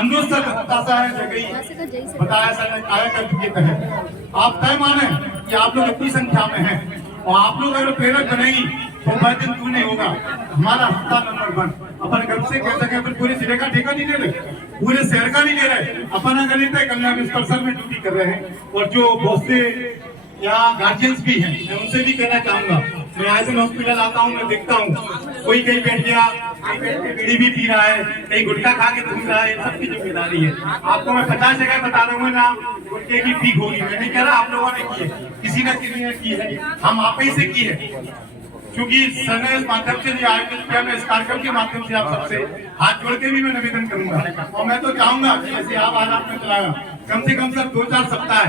अनुरोध सर बताता है जगह बताया सर आया कर है। आप तय माने कि आप लोग इतनी संख्या में हैं और आप लोग अगर प्रेरक बनेगी तो वह दिन दूर नहीं होगा। हमारा अस्पताल नंबर 1 अपन घर से कह सके अपन पूरे जिले का ठेका नहीं ले रहे, पूरे शहर का नहीं ले रहे, अपन अगर लेते कल्याण स्पेशल में ड्यूटी कर रहे हैं। और जो बहुत से यहाँ गार्जियंस भी हैं, मैं उनसे भी कहना चाहूंगा, मैं आए दिन हॉस्पिटल आता हूँ, मैं देखता हूँ कोई कहीं बैठ गया, बीड़ी भी पी रहा है, कहीं गुटखा खा के घूम रहा है, सबकी जिम्मेदारी है। आपको मैं 50 जगह बता दूंगा ना गुटखे की ठीक होगी, मैं नहीं कह रहा आप लोगों ने की है, किसी न किसी ने की है, हम आप ही से की है। क्योंकि सर ने इस माध्यम से जो आयोजित किया, मैं इस कार्यक्रम के माध्यम से आप सबसे हाथ जोड़ के भी मैं निवेदन करूंगा। और मैं तो चाहूंगा कि जैसे आप आज आपने चलाया, कम से कम सर 2-4 सप्ताह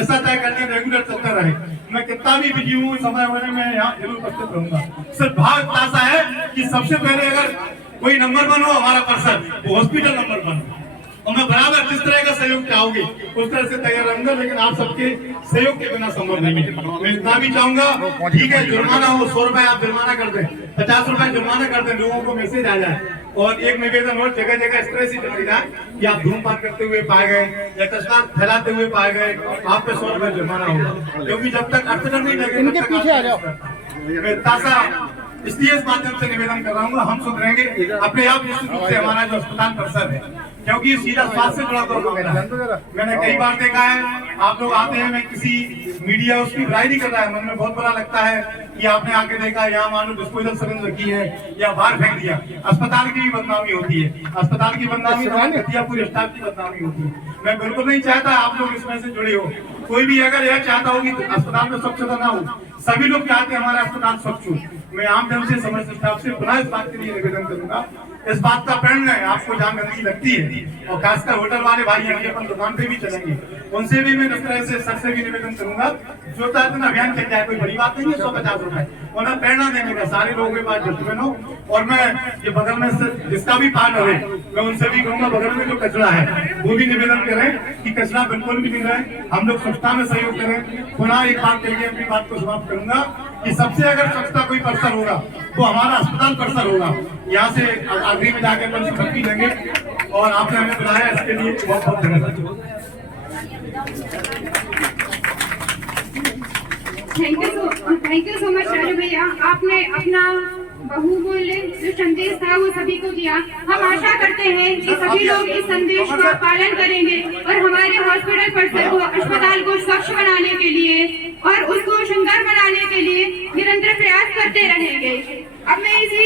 ऐसा तय करके रेगुलर चलता रहे। मैं कितना भी बिजी हूँ, समय होने में यहाँ जरूर उपस्थित रहूंगा। सर भाग ऐसा है कि सबसे पहले अगर कोई नंबर 1 हो हमारा पर्सन, वो हॉस्पिटल नंबर 1 हो। और मैं बराबर जिस तरह का सहयोग चाहूंगी उस तरह से तैयार रहूंगा, लेकिन आप सबके सहयोग के बिना संभव नहीं है। मैं इतना भी चाहूंगा, ठीक है जुर्माना हो 100 रुपए आप जुर्माना कर दें, 50 रुपए जुर्माना कर दें, लोगों को मैसेज आ जाए। और एक निवेदन और जगह जगह इस तरह से चल जाए कि आप धूमपान करते हुए पाए गए या कचरा फैलाते हुए पाए गए, आप पे 100 रुपए जुर्माना होगा। क्योंकि जब तक अर्थदंड नहीं लगेगा, इसलिए इस माध्यम से निवेदन कर रहा हूँ, हम सुधरेंगे अपने आप निश्चित रूप से। हमारा जो अस्पताल परिसर है, क्योंकि सीधा स्वास्थ्य से जुड़ा हुआ, मैंने कई बार देखा है आप लोग आते हैं, मैं किसी मीडिया उसकी बुराई नहीं कर रहा है, मन में बहुत बुरा लगता है कि आपने आके देखा यहाँ मान लो डिस्पोजल सिरिंज रखी है या बाहर फेंक दिया। अस्पताल की भी बदनामी होती है, अस्पताल की बदनामी या पूरे स्टाफ की बदनामी होती है। मैं बिल्कुल नहीं चाहता आप लोग इसमें से जुड़े हो। कोई भी अगर यह चाहता हो कि अस्पताल में स्वच्छता ना हो, सभी लोग चाहते हैं हमारा अस्पताल स्वच्छ हो। मैं आम जन से समस्त स्टाफ से पुनः इस बात के लिए निवेदन करूंगा, इस बात का प्रण है आपको जहाँ गंदगी लगती है, और खासकर होटल वाले भाई हैं, अपन दुकान पे भी चलेंगे, उनसे भी मैं इस तरह से सर से भी निवेदन करूंगा, जो अभियान चल जाए, कोई बड़ी बात नहीं है। 150 रुपए उन्हें प्रेरणा देने का, सारे लोगों के पास डस्टबिन हो। और मैं ये बगल में जिसका भी पार्ट है, मैं उनसे भी कहूंगा बगल में जो कचरा है वो भी निवेदन करें कि कचरा बिल्कुल भी नहीं रहे, हम लोग स्वच्छता में सहयोग करें। पुनः एक बात करिए, अपनी बात को समाप्त करूंगा कि सबसे अगर स्वच्छता कोई परिसर होगा तो हमारा अस्पताल परिसर होगा। यहाँ से आखिरी में जाकर अपन शपथ भी लेंगे, और आपने हमें बुलाया इसके लिए बहुत बहुत धन्यवाद। Thank you so much Raju भैया, आपने अपना बहुमूल्य जो संदेश था वो सभी को दिया। हम आशा करते हैं कि सभी लोग इस संदेश का पालन करेंगे और हमारे हॉस्पिटल परिसर को, अस्पताल को स्वच्छ बनाने के लिए और उसको सुंदर बनाने के लिए निरंतर प्रयास करते रहेंगे। अब मैं इसी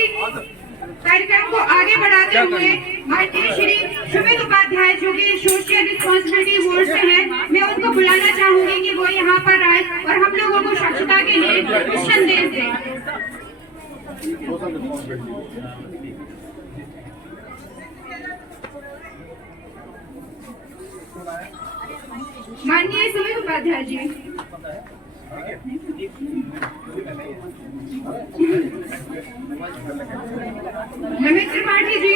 कार्यक्रम को आगे बढ़ाते हुए माननीय श्री सुमित उपाध्याय, जो कि सोशल रिस्पॉन्सिबिलिटी बोर्ड से हैं, मैं उनको बुलाना चाहूंगी कि वो यहाँ पर आए और हम लोगों को स्वच्छता के लिए कुछ संदेश दें। माननीय सुमित उपाध्याय जी, नमित त्रिपाठी जी,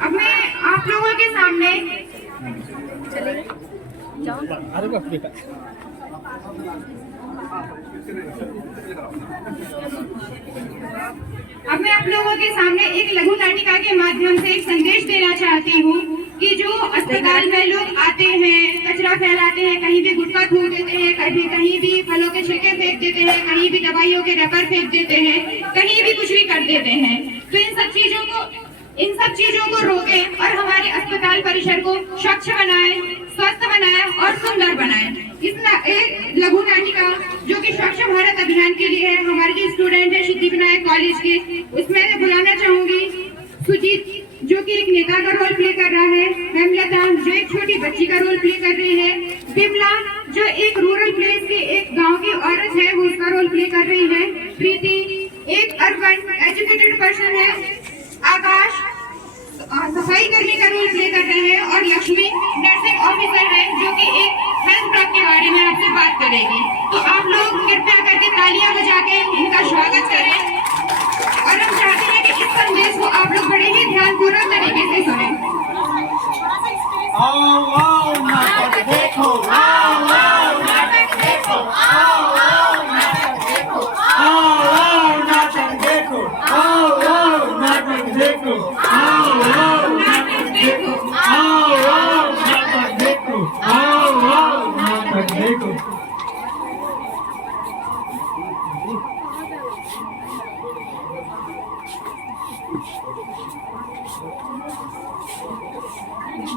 अब मैं आप लोगों के सामने एक लघु नाटिका के माध्यम से एक संदेश देना चाहती हूँ कि जो अस्पताल में लोग आते हैं, कचरा फैलाते हैं, कहीं भी गुटखा थूक देते हैं, कहीं भी फलों के छिलके फेंक देते हैं, कहीं भी दवाइयों के रबर फेंक देते हैं, कहीं भी कुछ भी कर देते हैं, तो इन सब चीजों को रोकें और हमारे अस्पताल परिसर को स्वच्छ बनाएं, स्वस्थ बनाएं और सुंदर बनाएं। इस लघु नाटिका जो कि स्वच्छ भारत अभियान के लिए है, हमारे जो स्टूडेंट है सिद्धिविनायक कॉलेज के, इसमें मैं बुलाना चाहूंगी सुजीत, जो कि एक नेता का रोल प्ले कर रहा है, हेमलता जो एक छोटी बच्ची का रोल प्ले कर रही है, बिमला जो एक रूरल प्लेस की एक गांव की औरत है, वो उसका रोल प्ले कर रही है, प्रीति एक अर्बन एजुकेटेड पर्सन है, आकाश सफाई कर्मी का रोल प्ले कर रहे हैं, और लक्ष्मी नर्सिंग ऑफिसर है जो कि एक हेल्थ ब्लॉक के बारे में आपसे बात करेगी। तो आप लोग कृपया करके तालियां बजा के इनका स्वागत करें, और हम चाहते हैं कि इस संदेश को आप लोग बड़े ही ध्यानपूर्वक तरीके से सुनें। देखो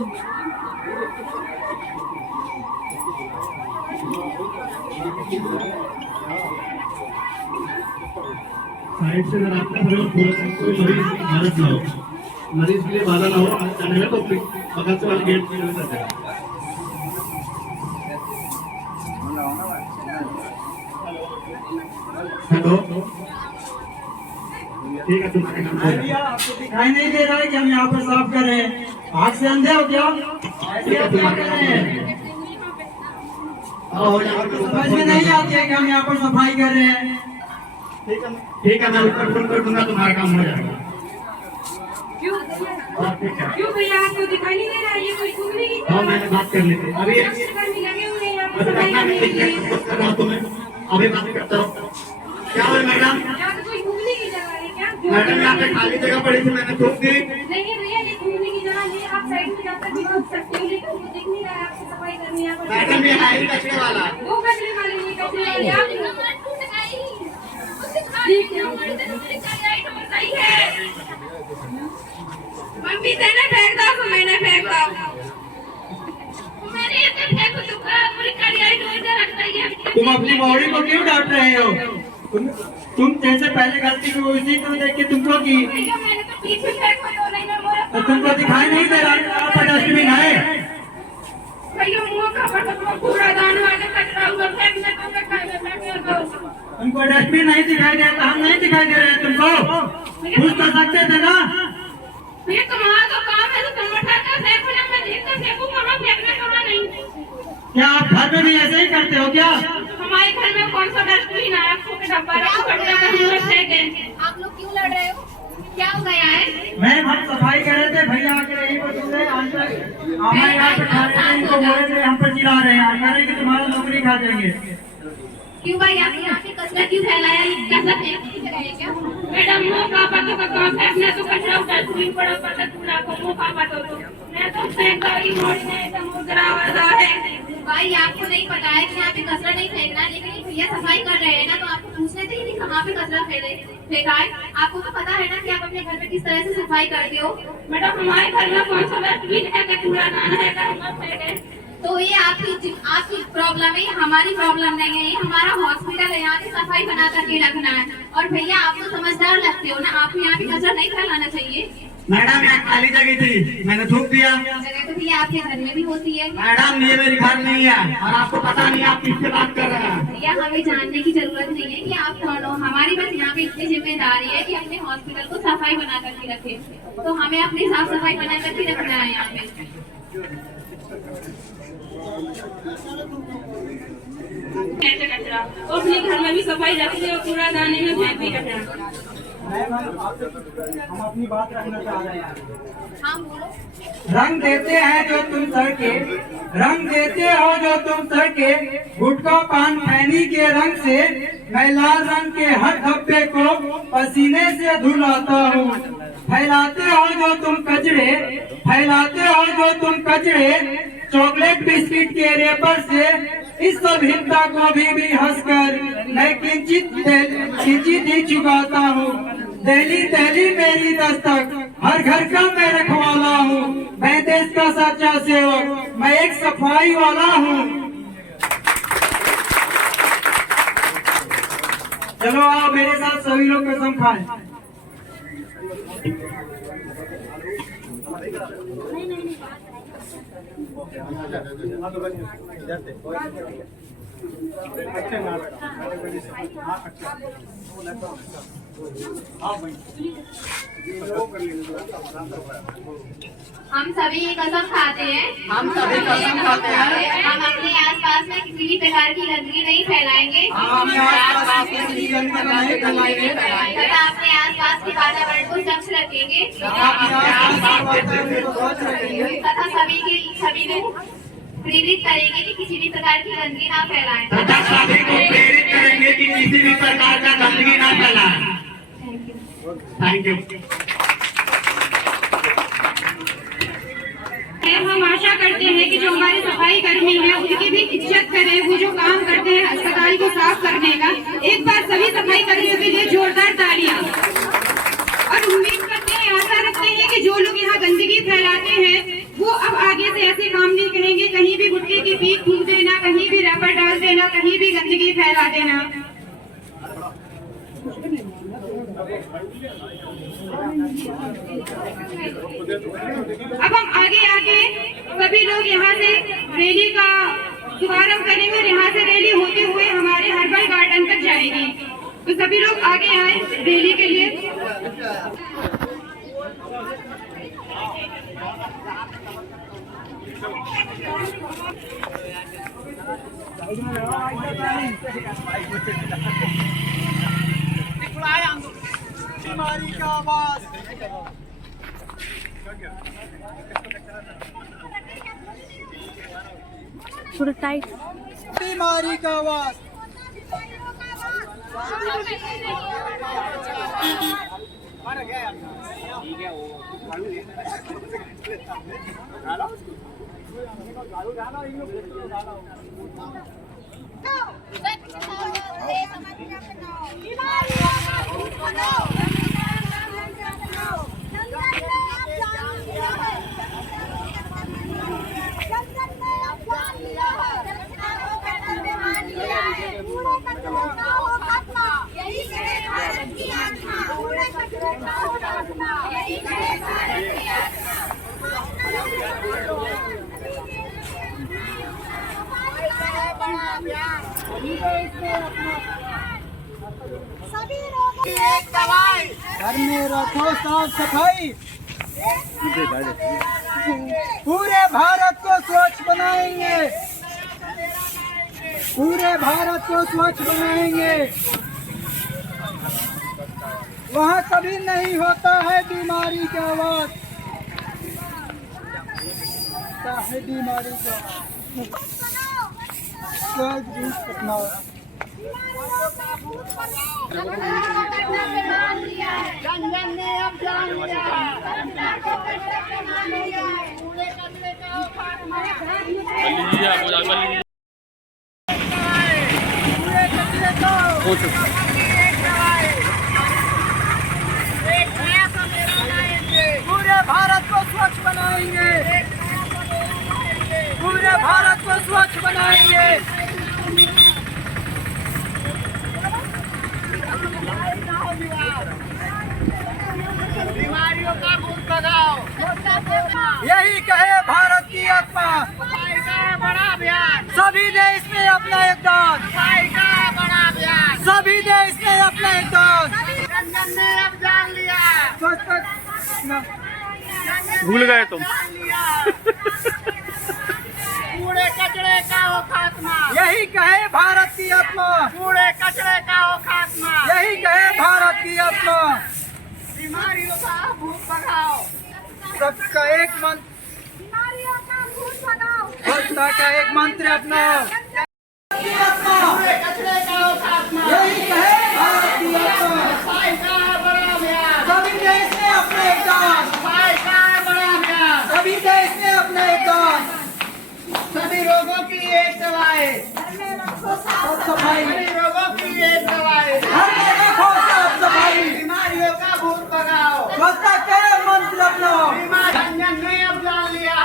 साइड से अगर आपका कोई मरीज भारत ना हो, मरीज के लिए बाधा ना हो जाने में, तो बगल से वाले गेट की वजह से हेलो, ठीक है तुम्हारे नाम भैया आपको दिखाई नहीं दे रहा है कि हम यहाँ पर साफ कर रहे हैं? आँख से अंधे हो क्या? ऐसे आप क्या कर रहे हैं? आपको समझ में नहीं आती है कि हम यहाँ पर सफाई कर रहे हैं? ठीक है, मैं उत्तर फोन कर दूंगा, तुम्हारा काम हो जाएगा। क्यों भैया आपको दिखाई नहीं दे रहा? ये कोई घूमने की हाँ, मैंने बात कर ली थी अभी। कर्मी लगे हुए हैं यहाँ पे सफाई करने के लिए। तुम्हें अभी बात करता हूँ। क्या हुआ मैडम? यहाँ पे कोई घूमने की जगह है क्या? मैडम यहाँ पे खाली जगह पड़ी थी, मैंने थूक दी। नहीं भैया, ये घूमने की जगह नहीं, आप साइड में जाकर भी घूम सकते हो, लेकिन वो दिख नहीं रहा है आपको सफाई करनी है। मैडम ये है ही कचरे वाला। वो कचरे वाले नहीं, कचरे वाले आप मम्मी तेने फेंक दो तो मैंने फेंक दो। मैंने ऐसे फेंक तो पूरी कड़ियाई ढूंढ रख रही है। तुम अपनी बॉडी को क्यों डांट रहे हो? तुम जैसे पहले गलती की उसी को देख के तुमको की। भैया मैंने तो पीछे फेंक तो नहीं ना बोला। तो तुमको दिखाई नहीं दे रहा कहाँ पर डस्टबिन है? भैया मुँह का बटन पूरा दान वाले कचरा उधर फेंकने तो फेंकने दो। तुमको डस्टबिन नहीं दिखाई दे रहा? हम नहीं दिखाई दे रहे तुमको? पूछ तो सकते थे ना? भैया तुम्हारा तो काम है, तो तुम उठा कर फेंको ना, मैं देख कर फेंकू, कहाँ फेंकना कहाँ नहीं। क्या आप घर में भी ऐसे ही करते हो क्या? हमारे घर में कौन सा डस्टबिन है? आपको के डब्बा रखो, कचरा का हम लोग फेंकेंगे। आप लोग क्यों लड़ रहे हो? क्या हो गया है? मैम हम सफाई कर रहे थे, भैया आके यहीं पर तुमने हमारे यहाँ पे खा रहे थे, इनको बोले थे हम पर चिल्ला रहे हैं, कह रहे कि तुम्हारा नौकरी खा देंगे। क्यों भाई आपने यहाँ पे कचरा क्यों फैलाया? ये कैसा फेंकने की जगह है क्या? मैडम मुँह का पता का काम फेंकने तो कचरा डस्टबिन पड़ा पता कूड़ा को मुँह का पता तो मैं तो फेंक रही मोड़ी ने समुद्र वाला है। भाई आपको नहीं पता है कि यहाँ पे कचरा नहीं फेंकना, लेकिन भैया सफाई कर रहे हैं ना, तो आपको पूछने थे कि कहाँ पे कचरा फेंका है। आपको तो पता है ना कि आप अपने घर में किस तरह से सफाई करते हो। मैडम हमारे घर में कौन सा डस्टबिन है कि कूड़ा दाना है कि हम फेंके? तो ये आपकी प्रॉब्लम है, हमारी प्रॉब्लम नहीं है। ये हमारा हॉस्पिटल है, यहाँ की सफाई बना करके रखना है। और भैया आप तो समझदार लगते हो ना, आपको यहाँ पे कचरा नहीं फैलाना चाहिए। मैडम यहाँ खाली जगह थी, मैंने थूक दिया। जगह तो भैया आपके घर में भी होती है। मैडम ये मेरी घर नहीं है और आपको पता नहीं आप किससे बात कर रहे हैं। भैया हमें जानने की जरूरत नहीं है कि आप कौन हो। हमारी बस यहाँ पे इतनी जिम्मेदारी है कि अपने हॉस्पिटल को सफाई बना करके रखे, तो हमें अपनी साफ सफाई बना करके रखना है यहाँ पे। कचरा और अपने घर में भी सफाई रखते हो, कूड़ा दाने में फेंक भी रखना। हम अपनी बात रखना चाह रहे हैं। हाँ बोलो। रंग देते हैं जो तुम सड़के, रंग देते हो जो तुम सड़के, गुटखा पान खैनी के रंग से मैं लाल रंग के हर धब्बे को पसीने से धुलाता हूँ। फैलाते हो जो तुम कचरे, फैलाते हो जो तुम कचरे, चॉकलेट बिस्किट के रेपर से इस सब हिंसा को भी हंसकर मैं किंचित ही चुकाता हूँ। दिल्ली दिल्ली मेरी दस्तक, हर घर का मैं रखवाला हूँ। मैं देश का सच्चा सेवक, मैं एक सफाई वाला हूँ। चलो आओ मेरे साथ सभी लोग कसम खाएं। हम सभी कसम खाते हैं, हम सभी कसम खाते हैं, हम अपने आसपास में किसी भी प्रकार की गंदगी नहीं फैलाएंगे तथा अपने आसपास के वातावरण को स्वच्छ रखेंगे तथा सभी को प्रेरित करेंगे कि किसी भी प्रकार की गंदगी ना फैलाएं। तथा सभी को प्रेरित करेंगे कि किसी भी प्रकार का गंदगी ना फैलाएं। Thank you. हम आशा करते हैं कि जो हमारे सफाई कर्मी हैं उनकी भी इज्जत करें। वो जो काम करते हैं अस्पताल को साफ करने का, एक बार सभी सफाई कर्मियों के लिए जोरदार तालियां। और उम्मीद करते हैं, आशा रखते हैं कि जो लोग यहाँ गंदगी फैलाते हैं वो अब आगे पीक थूक देना, कहीं भी रैपर डाल देना, कहीं भी गंदगी फैला देना। अब हम आगे सभी लोग यहाँ से रैली का शुभारंभ करेंगे और यहाँ से रैली होते हुए हमारे हर्बल गार्डन तक जाएगी। तो सभी लोग आगे आए रैली के लिए। बीमारी का आवाज, थोड़ा टाइट। बीमारी का आवाज, घर में रखो साफ सफाई, पूरे भारत को स्वच्छ बनाएंगे, पूरे भारत को स्वच्छ बनाएंगे। वहाँ कभी नहीं होता है बीमारी का आवाज, है बीमारी का स्वच्छ रूप अपनाओ। पूरे भारत को स्वच्छ बनाएंगे, पूरे भारत को स्वच्छ बनाएंगे। बीमारियों का भूत भगाओ, यही कहे भारत की आत्मा। सफाई का बड़ा अभियान, सभी ने इसमें अपना योगदान। सफाई का बड़ा अभियान, सभी ने इसमें अपना योगदान। रंजन ने अब जान लिया, भूल गए तुम। कूड़े कचरे का हो खात्मा, यही कहे भारत की आत्मा। कूड़े कचरे का हो खात्मा, यही कहे भारत की आत्मा। बीमारियों का भूत भगाओ, सबका एक मंत्र, बीमारियों का भूत भगाओ, स्वच्छता का एक मंत्र अपनाओ। कूड़े कचरे का हो खात्मा, यही कहे भारत की आत्मा। सफाई का बड़ा अभियान, सभी देश में अपने योगदान। सफाई का बड़ा अभियान, सभी देश में अपने योगदान। सभी रोगों की एक दवाई, साफ सफाई। सभी रोगों की एक दवाई, घर में रखो साफ सफाई। बीमारियों का भूत भगाओ, स्वच्छता का मंत्र अपनाओ। रंजन ने अब जान लिया,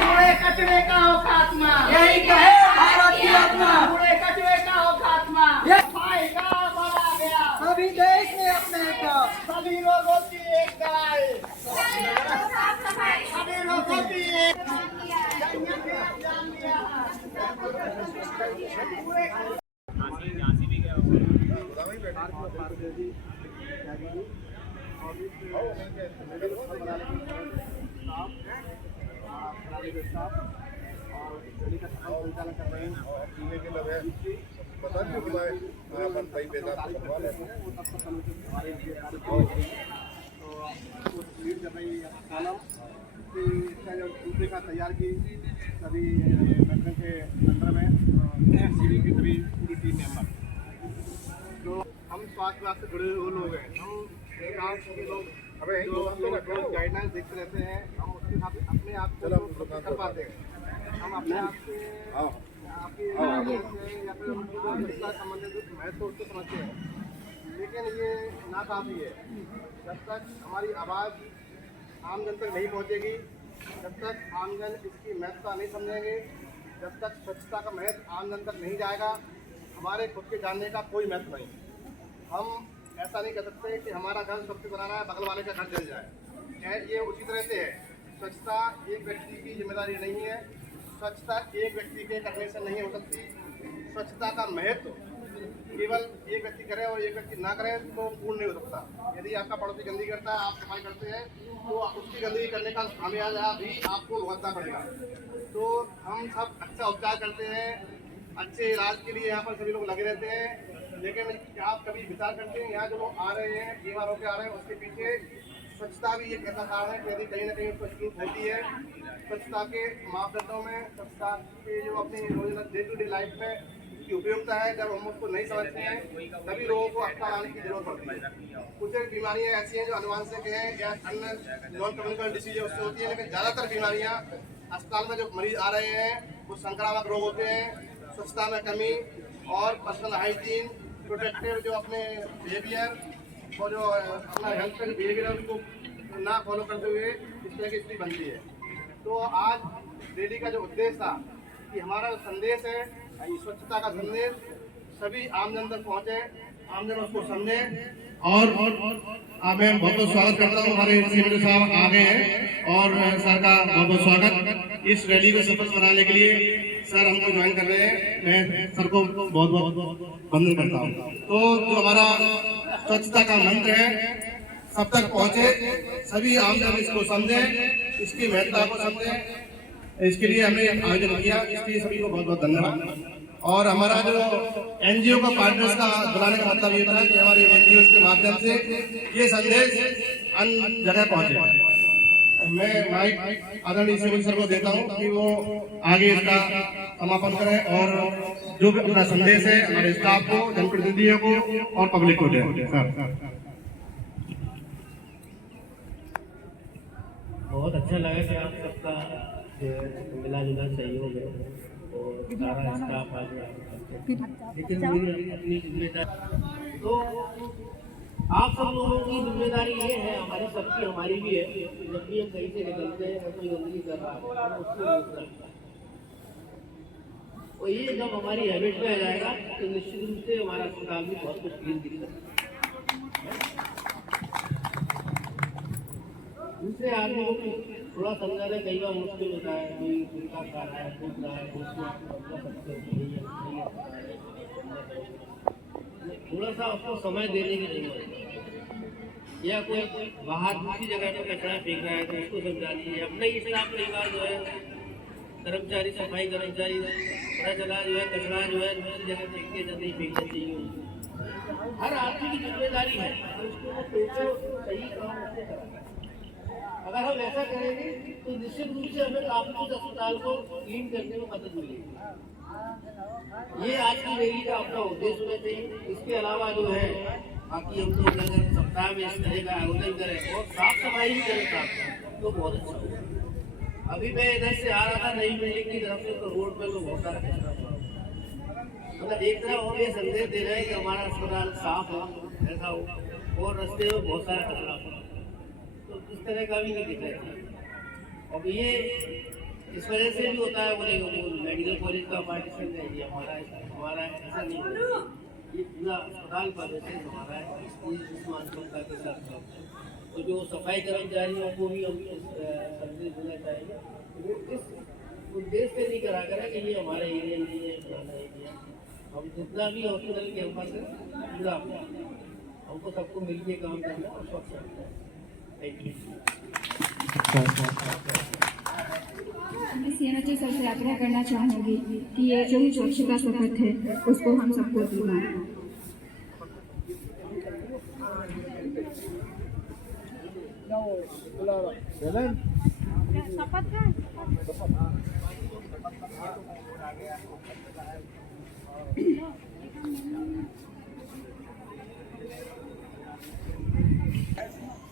कूड़े कचरे का हो खात्मा, यही कहे भारत की आत्मा। कूड़े कचरे का हो खात्मा, सफाई का बड़ा अभियान, सभी देश में अपने का। सभी रोगों की एक दवाई, सभी रोगों की एक इसका जो दूसरे का तैयार की सभी मेंबर के अंदर में सीवी की सभी पूरी टीम मेंबर। तो हम स्वास्थ्य विभाग से जुड़े हुए लोग हैं, हम गाँव के लोग जो गाइडलाइंस देखते रहते हैं, हम उसके साथ अपने आप को कर पाते हैं। हम अपने आप से आपकी या फिर इसका संबंधित महत्व उसको समझते हैं, लेकिन ये नाकाफी है। जब तक हमारी आवाज़ आम जन तक नहीं पहुंचेगी, जब तक आमजन इसकी महत्ता नहीं समझेंगे, जब तक स्वच्छता का महत्व आमजन तक नहीं जाएगा, हमारे खुद के जानने का कोई महत्व नहीं। हम ऐसा नहीं कह सकते कि हमारा घर स्वच्छ बनाना है, बगल वाले का घर जल जाए। ये उसी तरह से है, स्वच्छता एक व्यक्ति की जिम्मेदारी नहीं है, स्वच्छता एक व्यक्ति के करने से नहीं हो सकती। स्वच्छता का महत्व केवल एक व्यक्ति करे और एक व्यक्ति ना करे तो पूर्ण नहीं हो सकता। यदि आपका पड़ोसी गंदगी करता है, आप सफाई करते हैं, तो उसकी गंदगी करने का खामियाजा भी आपको भुगतना पड़ेगा। तो हम सब अच्छा उपचार करते हैं, अच्छे इलाज के लिए यहाँ पर सभी लोग लगे रहते हैं, लेकिन क्या आप कभी विचार करते हैं यहाँ जो लोग आ रहे हैं, बीमार होकर आ रहे हैं, उसके पीछे स्वच्छता भी एक ऐसा कारण है कि यदि कहीं ना कहीं उसको जरूरत होती है। स्वच्छता के मापदंडों में, स्वच्छता के जो अपनी रोजाना डे टू डे लाइफ में की उपयोगिता है, जब हम उसको नहीं समझते हैं तभी लोगों को अस्पताल आने की जरूरत पड़ती है। कुछ बीमारियाँ ऐसी हैं जो अनुवांशिक हैं या अन्य नॉन कम्युनिकेबल डिसीज है उससे होती है, लेकिन ज़्यादातर बीमारियाँ अस्पताल में जो मरीज आ रहे हैं वो संक्रामक रोग होते हैं। स्वच्छता में कमी और पर्सनल हाइजीन, प्रोटेक्टिव जो अपने बिहेवियर और जो अपना हेल्थ का बिहेवियर है उसको ना फॉलो करते हुए इस तरह की स्थिति बनती है। तो आज रैली का जो उद्देश्य था कि हमारा जो संदेश है, स्वच्छता का संदेश सभी आमजन तक पहुँचे, आमजन उसको समझे। और मैं बहुत बहुत स्वागत करता हूँ, हमारे सीएम साहब आ गए हैं और सर का बहुत बहुत स्वागत इस रैली को सफल बनाने के लिए। सर हमको ज्वाइन कर रहे हैं, मैं सर को बहुत बहुत वंदन करता हूँ। तो जो हमारा स्वच्छता का मंत्र है सब तक पहुँचे, सभी आमजन इसको समझे, इसकी महत्ता को समझे, इसके लिए हमने आयोजन किया, इसके लिए सभी को बहुत बहुत धन्यवाद। और हमारा जो एनजीओ का पार्टनर्स का बुलाने का मतलब ये था कि हमारे एनजीओ के माध्यम से ये संदेश अन्य जगह पहुंचे। मैं माइक आदरणीय सीएम सर को देता हूं कि वो आगे इसका समापन करें और जो भी अपना संदेश है हमारे स्टाफ को, जनप्रतिनिधियों को और पब्लिक को दें। सर बहुत अच्छा लगा कि आप सबका मिला जुला सहयोग है और सारा स्टाफ आ गया, लेकिन अपनी जिम्मेदारी तो आप सब लोगों की जिम्मेदारी ये है, हमारी सबकी, हमारी भी है। जब भी हम कहीं से निकलते हैं और कोई गंदगी कर रहा है तो उसको रोकना है। और ये जब हमारी हैबिट में आ जाएगा तो निश्चित रूप से हमारा अस्पताल भी बहुत कुछ क्लीन दिखेगा। दूसरे आदमी को थोड़ा समझाना कई बार मुश्किल होता है, कोई गुटखा खा रहा है, फूक रहा है, थोड़ा सा उसको समय देने की जरूरत है। या कोई बाहर दूसरी जगह पर कचरा फेंक रहा है तो उसको समझा दीजिए। अपने ही स्टाफ कई बार जो है कर्मचारी, सफाई कर्मचारी पता चला जो है कचरा जो है दूसरी जगह फेंक के नहीं फेंकना चाहिए। हर आदमी की जिम्मेदारी है तो उसको सही काम उससे करना। अगर हम ऐसा करेंगे तो निश्चित रूप से हमें काफी कुछ अस्पताल को क्लीन करने में मदद मिलेगी। ये आज की रैली का अपना उद्देश्य होना चाहिए। इसके अलावा जो है बाकी हम तो अगर सप्ताह में इस तरह का आयोजन करें और साफ सफाई भी करें साथ तो बहुत अच्छा होगा। अभी मैं इधर से आ रहा था नई बिल्डिंग की तरफ से, तो रोड पे तो बहुत सारा कचरा पड़ा। मतलब एक तरफ हम ये संदेश दे रहे हैं कि हमारा अस्पताल साफ हो, ऐसा हो, और रास्ते में बहुत सारा कचरा पड़ा, तो इस तरह का भी नहीं दिखना चाहिए। और ये इस वजह से भी होता है, बोले मेडिकल कॉलेज का पार्टीशन है, ये हमारा ऐसा नहीं है, ये पूरा अस्पताल का वैसे हमारा है, इस मानसिकता के साथ। तो जो सफाई कर्मचारियों को भी हम संदेश देना चाहेंगे, वो इस उद्देश्य से नहीं करा करें कि ये हमारा एरिया नहीं है, पुराना एरिया। हम जितना भी हॉस्पिटल के ऊपर से पूरा हमको सबको मिलके काम करना और स्वच्छ रखना है। मैं सीएमएचओ सर से आग्रह करना चाहूँगी कि ये जो भी स्वच्छता शपथ है उसको हम सबको दिलाएं।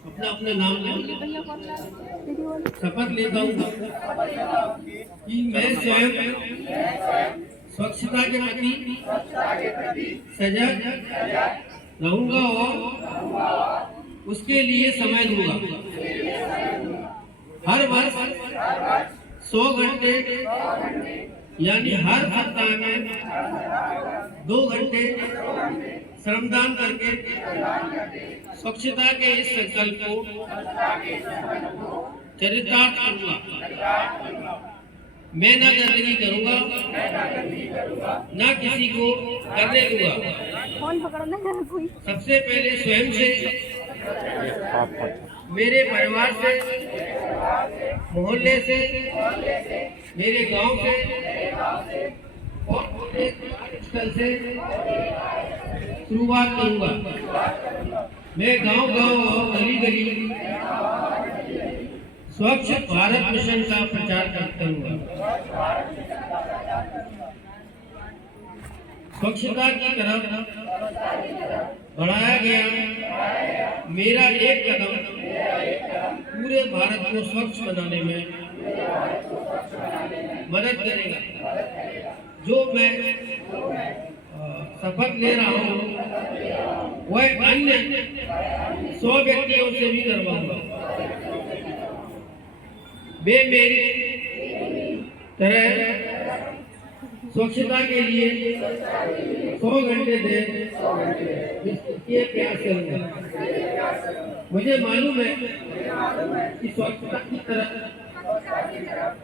अपना अपना नाम शपथ लेता हूँ कि मैं स्वयं स्वच्छता के प्रति सजग रहूंगा और उसके लिए समय दूंगा। हर वर्ष 100 घंटे यानी हर सप्ताह में 2 घंटे श्रमदान करके स्वच्छता के इस संकल्प को चरितार्थ करूंगा। मैं न गंदगी करूंगा, न किसी को करने दूंगा। फोन पकड़ना जरा कोई। सबसे पहले स्वयं से, मेरे परिवार से, मोहल्ले से, मेरे गांव से और स्थल से शुरुआत करूंगा। मैं गांव-गांव और गली-गली स्वच्छ भारत मिशन का प्रचार करूंगा। स्वच्छता की तरफ बढ़ाया गया मेरा एक कदम पूरे भारत को स्वच्छ बनाने में मदद करेगा। जो मैं शपथ ले रहा हूँ वह अन्य 100 व्यक्तियों से भी करवाऊंगा। वे मेरी तरह स्वच्छता के लिए 100 घंटे दे ये प्रयास करूंगा। मुझे मालूम है कि स्वच्छता की तरफ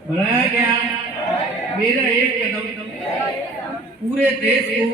बढ़ाया गया मेरा एक कदम पूरे देश को